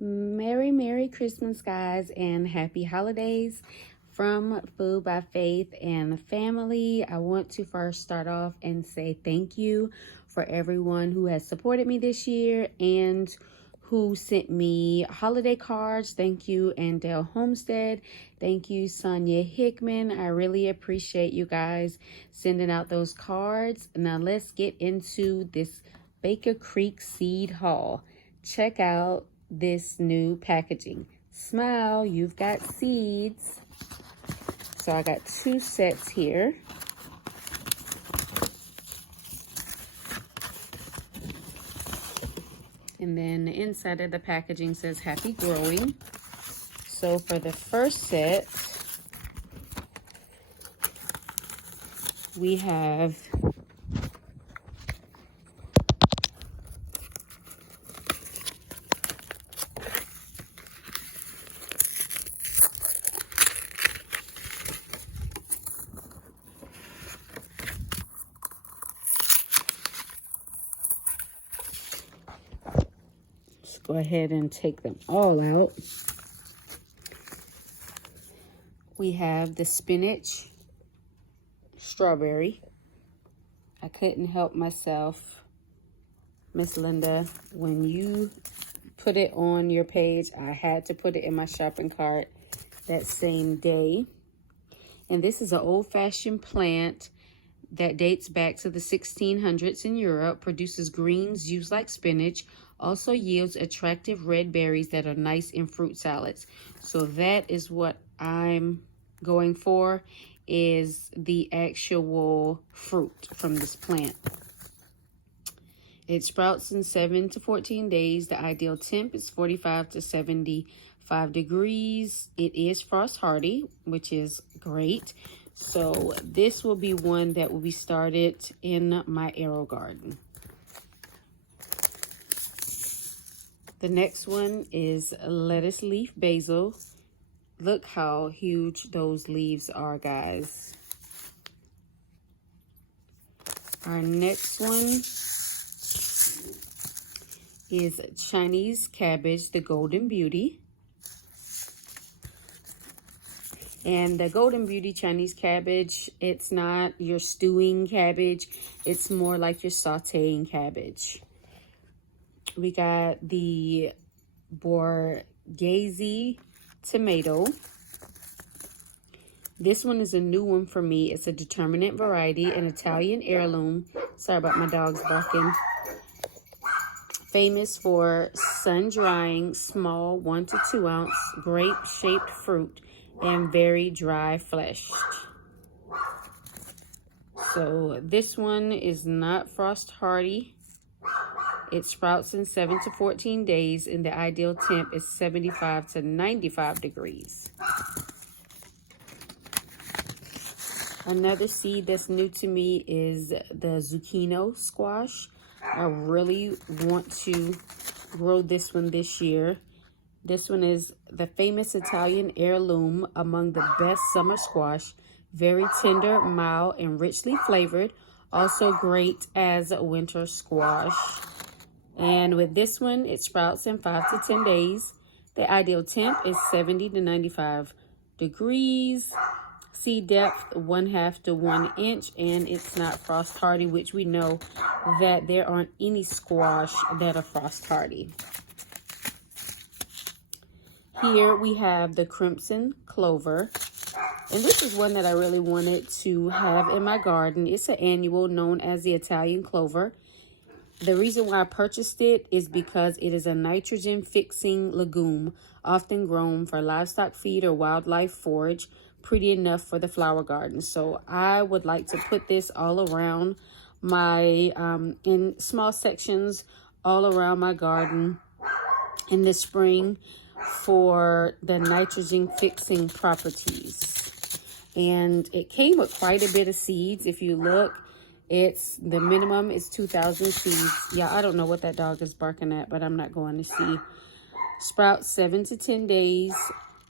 Merry Christmas, guys, and happy holidays from Food by Faith and family. I want to first start off and say thank you for everyone who has supported me this year and who sent me holiday cards. Thank you, Andell Homestead. Thank you, Sonia Hickman. I really appreciate you guys sending out those cards. Now let's get into this Baker Creek seed haul. Check out this new packaging. Smile, you've got seeds. So I got 2 sets here. And then the inside of the packaging says happy growing. So for the first set, we have go ahead and take them all out. We have the spinach strawberry. I couldn't help myself, Miss Linda. When you put it on your page, I had to put it in my shopping cart that same day. And this is an old-fashioned plant that dates back to the 1600s in Europe, produces greens used like spinach, also yields attractive red berries that are nice in fruit salads. So that is what I'm going for, is the actual fruit from this plant. It sprouts in 7 to 14 days. The ideal temp is 45 to 75 degrees. It is frost hardy, which is great. So this will be one that will be started in my AeroGarden. The next one is lettuce leaf basil. Look how huge those leaves are, guys. Our next one is Chinese cabbage, the Golden Beauty. And the Golden Beauty Chinese cabbage, it's not your stewing cabbage. It's more like your sauteing cabbage. We got the Borghese tomato. This one is a new one for me. It's a determinate variety, an Italian heirloom. Sorry about my dogs barking. Famous for sun-drying, small 1 to 2 ounce grape-shaped fruit and very dry fleshed. So this one is not frost hardy. It sprouts in 7 to 14 days, and the ideal temp is 75 to 95 degrees. Another seed that's new to me is the zucchini squash. I really want to grow this one this year. This one is the famous Italian heirloom, among the best summer squash. Very tender, mild, and richly flavored. Also great as a winter squash. And with this one, it sprouts in 5 to 10 days. The ideal temp is 70 to 95 degrees. Seed depth 1/2 to 1 inch, and it's not frost hardy, which we know that there aren't any squash that are frost hardy. Here we have the crimson clover, and this is one that I really wanted to have in my garden. It's an annual known as the Italian clover. The reason why I purchased it is because it is a nitrogen-fixing legume, often grown for livestock feed or wildlife forage, pretty enough for the flower garden. So I would like to put this all around my, in small sections, all around my garden in the spring for the nitrogen-fixing properties. And it came with quite a bit of seeds. If you look, the minimum is 2,000 seeds. Yeah, I don't know what that dog is barking at, but I'm not going to see. Sprouts 7 to 10 days.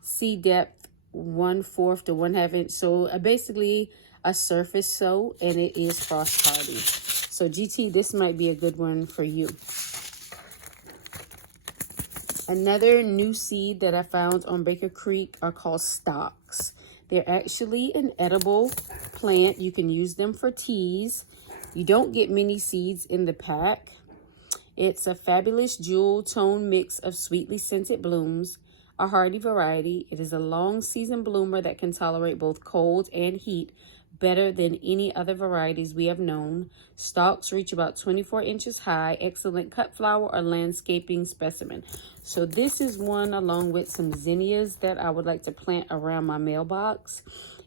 Seed depth 1/4 to 1/2 inch. So basically a surface sow, and it is frost hardy. So GT, this might be a good one for you. Another new seed that I found on Baker Creek are called stocks. They're actually an edible plant. You can use them for teas. You don't get many seeds in the pack. It's a fabulous jewel tone mix of sweetly scented blooms, a hardy variety. It is a long season bloomer that can tolerate both cold and heat better than any other varieties we have known. Stalks reach about 24 inches high, excellent cut flower or landscaping specimen. So this is one along with some zinnias that I would like to plant around my mailbox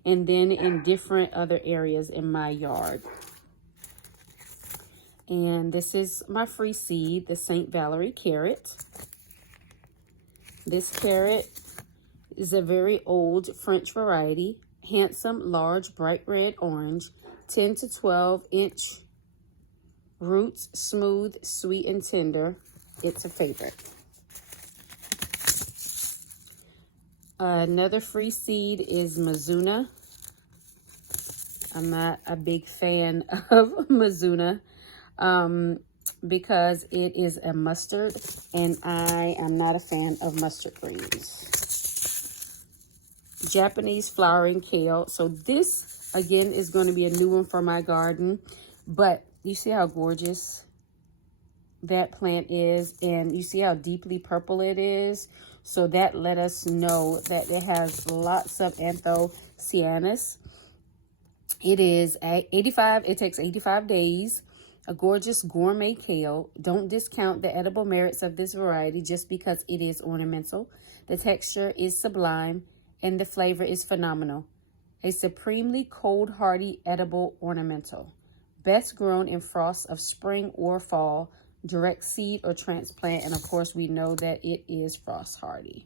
and then in different other areas in my yard. And this is my free seed, the St. Valerie carrot. This carrot is a very old French variety. Handsome, large, bright red orange, 10 to 12 inch roots, smooth, sweet, and tender. It's a favorite. Another free seed is Mizuna. I'm not a big fan of Mizuna because it is a mustard, and I am not a fan of mustard greens. Japanese flowering kale. So this again is going to be a new one for my garden, but you see how gorgeous that plant is, and you see how deeply purple it is. So that let us know that it has lots of anthocyanins. It is at 85, it takes 85 days. A gorgeous gourmet kale. Don't discount the edible merits of this variety just because it is ornamental. The texture is sublime and the flavor is phenomenal. A supremely cold, hardy, edible ornamental. Best grown in frost of spring or fall, direct seed or transplant, and of course we know that it is frost hardy.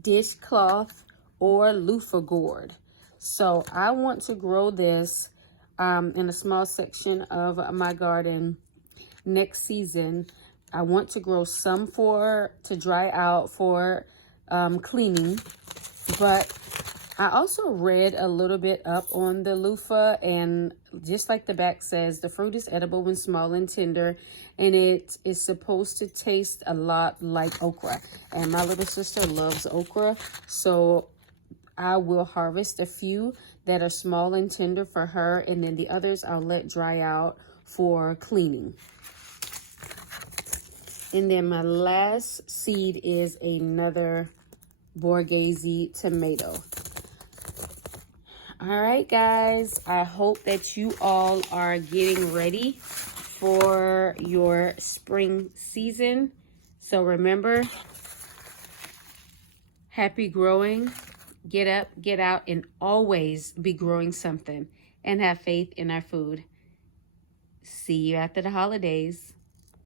Dishcloth or loofah gourd. So I want to grow this in a small section of my garden next season. I want to grow some to dry out for cleaning, but I also read a little bit up on the loofah, and just like the back says, the fruit is edible when small and tender, and it is supposed to taste a lot like okra. And my little sister loves okra, so I will harvest a few that are small and tender for her, and then the others I'll let dry out for cleaning. And then my last seed is another Borghese tomato. All right, guys, I hope that you all are getting ready for your spring season. So remember, happy growing. Get up, get out, and always be growing something. And have faith in our food. See you after the holidays.